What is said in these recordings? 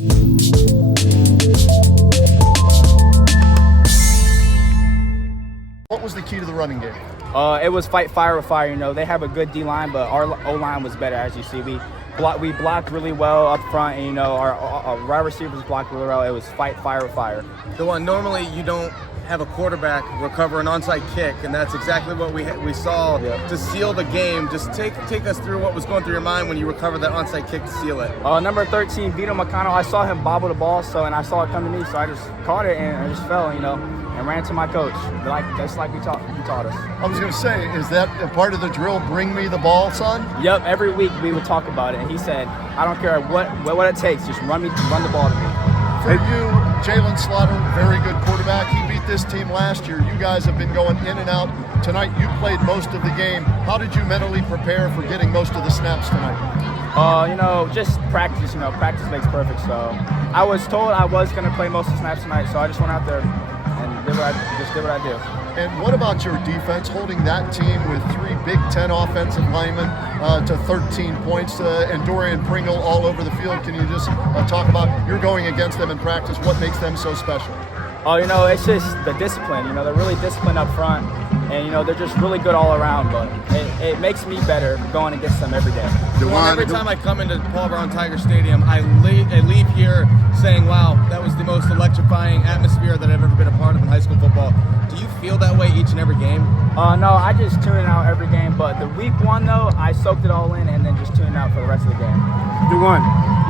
What was the key to the running game? It was fight fire with fire. You know, they have a good D-line, but our O-line was better, as you see. We blocked really well up front, and, you know, our wide receivers blocked really well. It was fight fire with fire. DaOne, normally you don't have a quarterback recover an onside kick, and that's exactly what we saw to seal the game. Just take us through what was going through your mind when you recovered that onside kick to seal it. Number 13, Vito McConnell, I saw him bobble the ball, and I saw it come to me, so I just caught it and I just fell, you know, and ran to my coach, just like he taught us. I was going to say, is that a part of the drill, bring me the ball, son? Yep, every week we would talk about it, and he said, I don't care what it takes, just run the ball to me. For you, Jalen Slaughter, very good quarterback. He beat this team last year. You guys have been going in and out. Tonight, you played most of the game. How did you mentally prepare for getting most of the snaps tonight? You know, just practice. You know, practice makes perfect. So I was told I was going to play most of the snaps tonight, so I just went out there and did what I do. And what about your defense, holding that team with 3 Big Ten offensive linemen to 13 points and Dorian Pringle all over the field? Can you just talk about, you're going against them in practice, what makes them so special? You know, it's just the discipline. You know, they're really disciplined up front, and, you know, they're just really good all around, but it makes me better going against them every day. Every time I come into Paul Brown Tiger Stadium, I leave here saying, wow, that was the most electrifying atmosphere that I've ever been a part of in high school football. Do you feel that way each and every game? No, I just tune it out every game, but the week 1, though, I soaked it all in and then just tuned out for the rest of the game. DaOne,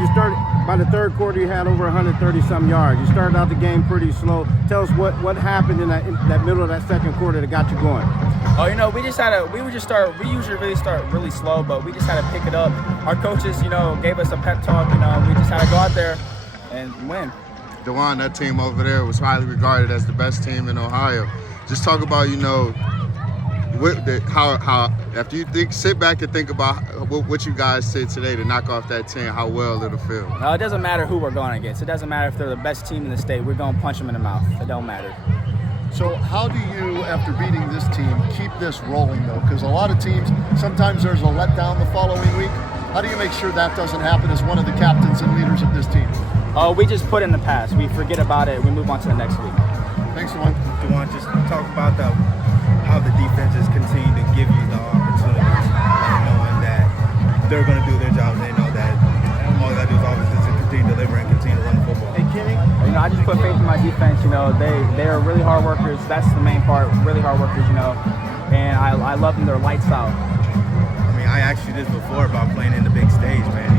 you started, by the third quarter, you had over 130-some yards. You started out the game pretty slow. Tell us what happened in that middle of that second quarter that got you going. You know, we usually really start really slow, but we just had to pick it up. Our coaches, you know, gave us a pep talk. You know, we just had to go out there and win. DaOne, that team over there was highly regarded as the best team in Ohio. Just talk about, you know, how after you sit back and think about what you guys did today to knock off that team, how well it'll feel. It doesn't matter who we're going against. It doesn't matter if they're the best team in the state. We're going to punch them in the mouth. It don't matter. So how do you, after beating this team, keep this rolling, though? Because a lot of teams, sometimes there's a letdown the following week. How do you make sure that doesn't happen as one of the captains and leaders of this team? We just put it in the past. We forget about it. We move on to the next week. Thanks, DaOne. DaOne, just talk about how the defenses continue to give you the opportunities, and knowing that they're going to do their jobs. They know that all they got to do is obviously to continue to deliver and continue to run the football. Hey, Kenny. You know, I just put faith in my defense. You know, they are really hard workers. That's the main part. Really hard workers. You know, and I love them. They're lights out. I mean, I asked you this before about playing in the big stage, man.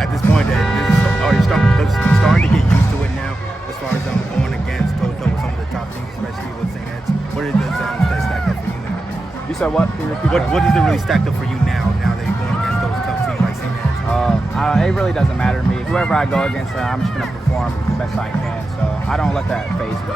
At this point, are you starting to get used to it now, as far as going against with some of the top teams, especially with St. Ed's? What does that stack up for you now? You said what? What does it really stack up for you now that you're going against those tough teams like St. Ed's? It really doesn't matter to me. Whoever I go against, I'm just going to perform the best I can. So I don't let that faze me.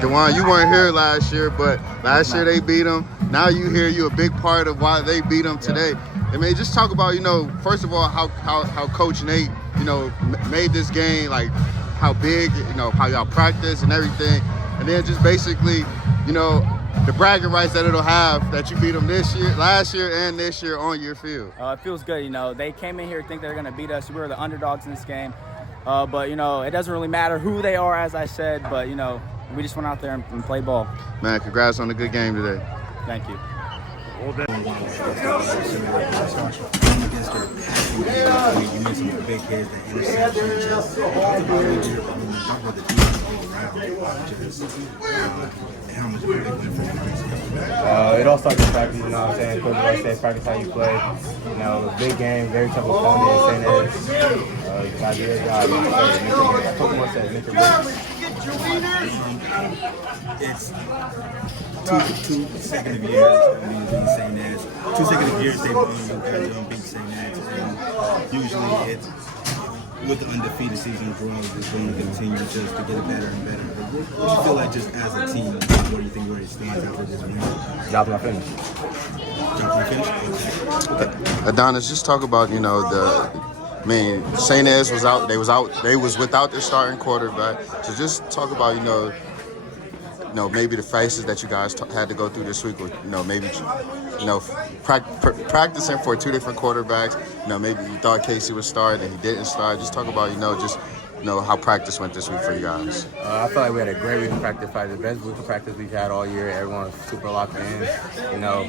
DaOne, you weren't here last year, but last year they beat them. Now you hear you a big part of why they beat them today. I mean, just talk about, you know, first of all, how Coach Nate, you know, made this game, like how big, you know, how y'all practice and everything. And then just basically, you know, the bragging rights that it'll have that you beat them last year and this year on your field. It feels good, you know. They came in here thinking they're going to beat us. We were the underdogs in this game. But, you know, it doesn't really matter who they are, as I said. But, you know, we just went out there and played ball. Man, congrats on a good game today. Thank you. You made some big hits, the interceptions. How much of a big win for you? It all starts with practice, you know what I'm saying? Coach always says practice how you play. You know, big game, very tough opponent, St. Ed's. You gotta do your job. Like Coach Moore said, make it It's two consecutive years being St. Ed's. 2 consecutive years they've beat St. Ed's. And usually it's with the undefeated season growing, it's going to continue just to get better and better. But what do you feel like just as a team? What do you think where it stands after this win? Job not finished. Job not finished? Okay. Adonis, just talk about, you know, I mean, St. Ed's was out. They was without their starting quarterback. So just talk about, you know, maybe the phases that you guys had to go through this week with, maybe, practicing for 2 different quarterbacks. Maybe you thought Casey would start and he didn't start. Just talk about, how practice went this week for you guys. I feel like we had a great week of practice, probably the best week of practice we've had all year. Everyone was super locked in.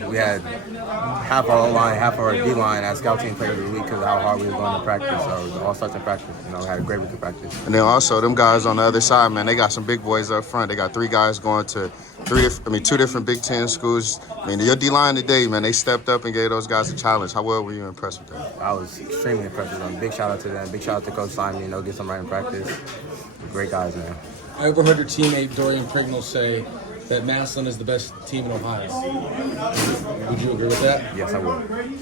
We had half our O-line, half our D-line as scout team player of the week because of how hard we were going to practice. So it was all sorts of practice. We had a great week of practice. And then also them guys on the other side, man, they got some big boys up front. They got 3 guys going to 2 different Big Ten schools. Your D-line today, man, they stepped up and gave those guys a challenge. How well were you impressed with that? I was extremely impressed with them. Big shout out to them. Big shout out to Coach Simon. Get some right in practice. Great guys, man. I overheard your teammate Dorian Pringle say that Massillon is the best team in Ohio. Would you agree with that? Yes, I would.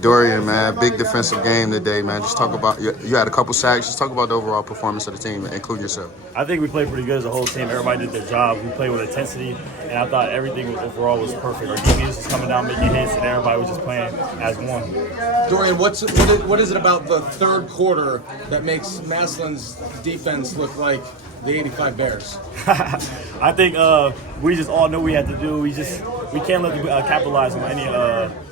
Dorian, man, big defensive game today, man. Just talk about, you had a couple sacks. Just talk about the overall performance of the team, including yourself. I think we played pretty good as a whole team. Everybody did their job. We played with intensity, and I thought everything overall was perfect. Our defense was coming down, making hits, and everybody was just playing as one. Dorian, what is it about the third quarter that makes Massillon's defense look like the '85 Bears? I think we just all knew we had to do. We can't let them capitalize on any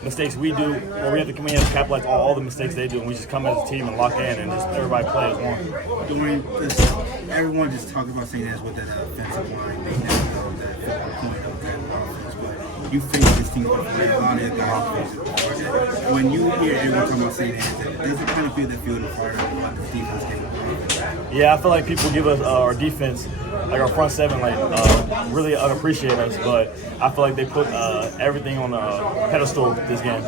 mistakes we do, or we have to capitalize on all the mistakes they do, and we just come as a team and lock in and just everybody play as one. Dorian, everyone just talked about saying this with that offensive line. They never know that football point of that offense, but you face this team with a lot of the offense. When you hear everyone talking about saying that, does it kind of feel that field of fire about the defense game? Yeah, I feel like people give us our defense, like our front seven, really unappreciate us. But I feel like they put everything on a pedestal this game.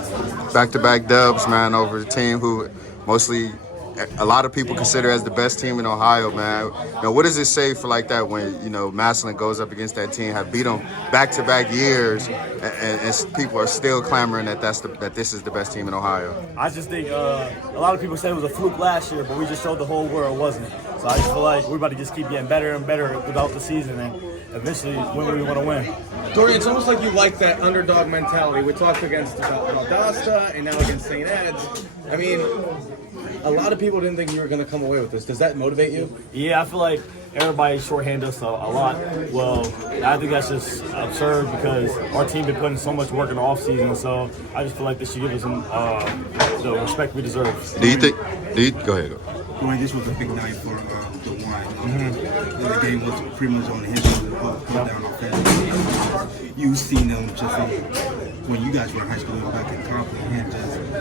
Back-to-back dubs, man, over the team who mostly a lot of people consider as the best team in Ohio, man. What does it say for like that when Massillon goes up against that team, have beat them back-to-back years, and people are still clamoring that this is the best team in Ohio? I just think a lot of people said it was a fluke last year, but we just showed the whole world it wasn't. So I just feel like we're about to just keep getting better and better throughout the season, and eventually when we want to win. Dorian, it's almost like you like that underdog mentality. We talked against Valdosta and now against St. Ed's. I mean, a lot of people didn't think you were going to come away with this. Does that motivate you? Yeah, I feel like everybody shorthanded us a lot. Well, I think that's just absurd because our team been putting so much work in the offseason, so I just feel like they should give us the respect we deserve. Go ahead. Dorian, this was a big night for DaOne. The game was pretty much on his shoulders, put down offensively. You've seen them just when you guys were in high school back in Copley, and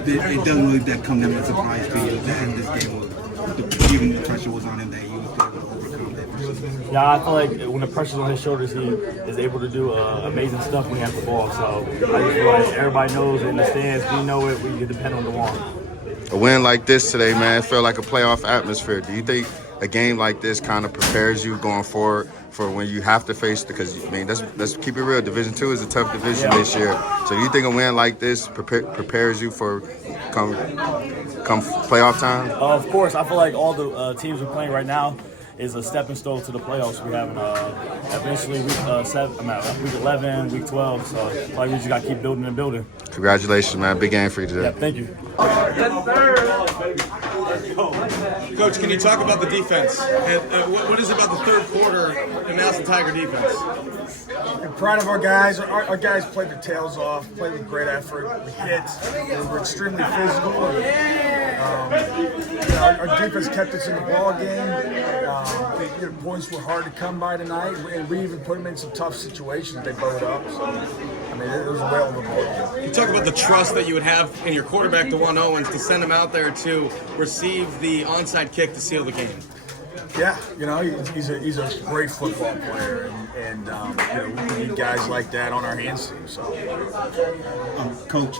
it doesn't really come them as a surprise to you that this game was, even the pressure was on him, that he was able to overcome that pressure. Yeah, I feel like when the pressure's on his shoulders, he is able to do amazing stuff when he has the ball. So I just feel like everybody knows in the stands, we know it, we can depend on DaOne. A win like this today, man, felt like a playoff atmosphere. Do you think a game like this kind of prepares you going forward for when you have to face, because let's keep it real, Division II is a tough division this year. So do you think a win like this prepares you for come playoff time? Of course, I feel like all the teams we're playing right now is a stepping stone to the playoffs. We have eventually week 11, week 12. So we just got to keep building and building. Congratulations, man. Big game for you today. Yeah, thank you. Coach, can you talk about the defense? And what is it about the third quarter and Massillon Tiger defense? I'm proud of our guys. Our guys played their tails off, played with great effort. We hit. We were extremely physical. Our defense kept us in the ball game. Points were hard to come by tonight, and we even put them in some tough situations. They bowed up. So, it was well reported. You talk about the trust that you would have in your quarterback, DaOne Owens, to send him out there to receive the onside kick to seal the game. Yeah, he's a great football player, and we need guys like that on our hands team. So, Coach,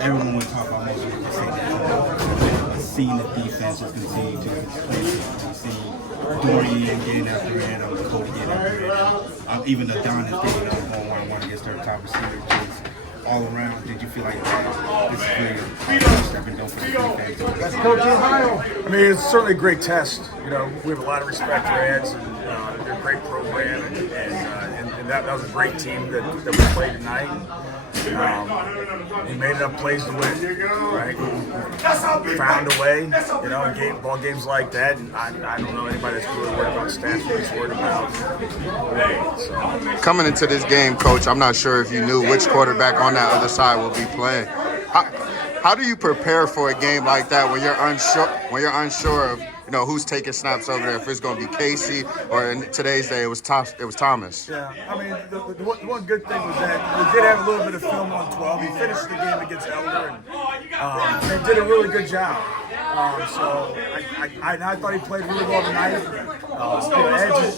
everyone would talk about most of what saying seeing the defense is continue to play. You see Dorian getting after it, Cody getting after it, even Adonis getting up one-on-one against their top receiver. Just all around, did you feel like this is really stepping down for the defense? That's Coach Ohio. It's certainly a great test. We have a lot of respect for Eds, and they're a great program, and that was a great team that we played tonight. He made enough plays to win, right? Found a way, you know, in ball games like that. And I don't know anybody that's really worried about Stanford. He's worried about winning. So. Coming into this game, Coach, I'm not sure if you knew which quarterback on that other side will be playing. How do you prepare for a game like that when you're unsure of, you know, who's taking snaps over there? If it's going to be Casey, or in today's day it was Thomas. Yeah, I mean, the one good thing was that we did have a little bit of film on 12. He finished the game against Elder and did a really good job. So I thought he played really well tonight.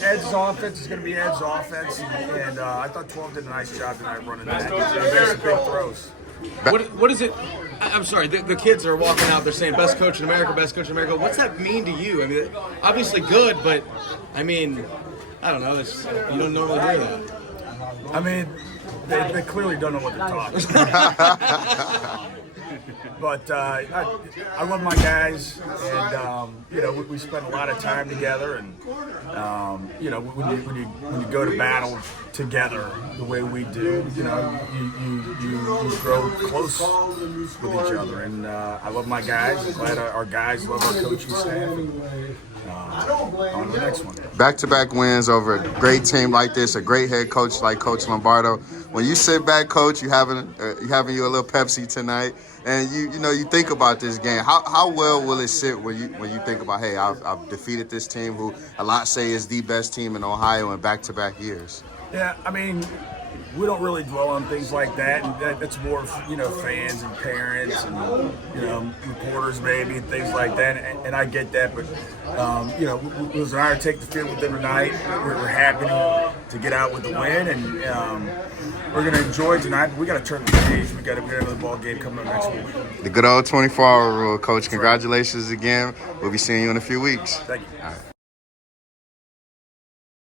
Ed's offense is going to be Ed's offense, and I thought 12 did a nice job tonight running that. There's some big throws. What is it? I'm sorry, the kids are walking out, they're saying best coach in America, best coach in America. What's that mean to you? I mean, obviously good, but I mean, I don't know, you don't normally hear that. I mean, they clearly don't know what they're talking about. But I love my guys, and you know, we spend a lot of time together, and you know, when you go to battle together the way we do, you know, you grow close with each other, and I love my guys. I'm glad our guys love our coaching staff. On to the next one. Back-to-back wins over a great team like this, a great head coach like Coach Lombardo. When you sit back, Coach, you having you a little Pepsi tonight, and you think about this game. How well will it sit when you think about, hey, I've defeated this team who a lot say is the best team in Ohio in back-to-back years? Yeah, I mean, we don't really dwell on things like that, and that's more, you know, fans and parents and, you know, reporters maybe and things like that, and I get that, but, you know, it was an honor to take the field with them tonight. We're happy to get out with the win, and we're going to enjoy tonight, but we got to turn the page. We got another ball game coming up next week. The good old 24-hour rule, Coach. Congratulations again. We'll be seeing you in a few weeks. Thank you. All right.